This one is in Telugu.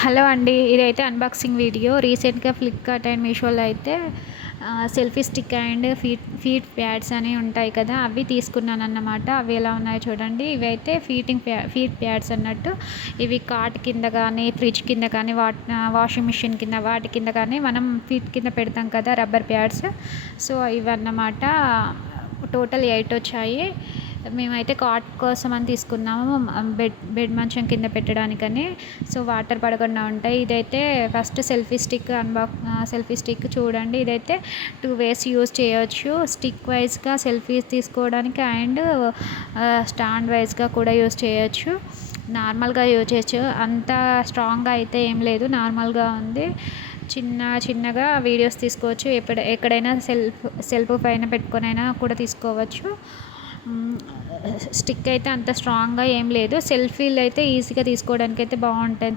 హలో అండి. ఇదైతే అన్బాక్సింగ్ వీడియో. రీసెంట్‌గా ఫ్లిప్‌కార్ట్ అండ్ మీషోలో అయితే selfie stick and feet pads అని ఉంటాయి కదా! అవి తీసుకున్నానన్నమాట. అవి ఎలా ఉన్నాయో చూడండి. ఇవైతే ఫీట్ ప్యాడ్స్ అన్నట్టు. ఇవి కాట్ కింద గానీ, ఫ్రిడ్జ్ కింద కానీ, వాషింగ్ మిషన్ కింద వాటి కింద కానీ మనం ఫీట్ కింద పెడతాం కదా! Rubber pads. సో, ఇవన్నమాట. టోటల్ 8 వచ్చాయి. మేమైతే కాట్ కోసం అని తీసుకున్నాము. బెడ్ మంచం కింద పెట్టడానికని. సో, వాటర్ పడకుండా ఉంటాయి. ఇదైతే ఫస్ట్ సెల్ఫీ స్టిక్ చూడండి. ఇదైతే 2 వేస్ యూజ్ చేయొచ్చు. స్టిక్ వైస్‌గా సెల్ఫీస్ తీసుకోవడానికి అండ్ స్టాండ్ వైస్‌గా కూడా యూజ్ చేయొచ్చు. నార్మల్‌గా యూజ్ చేయొచ్చు. అంత స్ట్రాంగ్‌గా అయితే ఏం లేదు. నార్మల్‌గా ఉంది. చిన్నగా వీడియోస్ తీసుకోవచ్చు. ఎక్కడైనా సెల్ఫ్ పైన పెట్టుకొనైనా కూడా తీసుకోవచ్చు. స్టిక్ అయితే అంత స్ట్రాంగ్‌గా ఏం లేదు. సెల్ఫీలు అయితే ఈజీగా తీసుకోవడానికైతే బాగుంటాయి.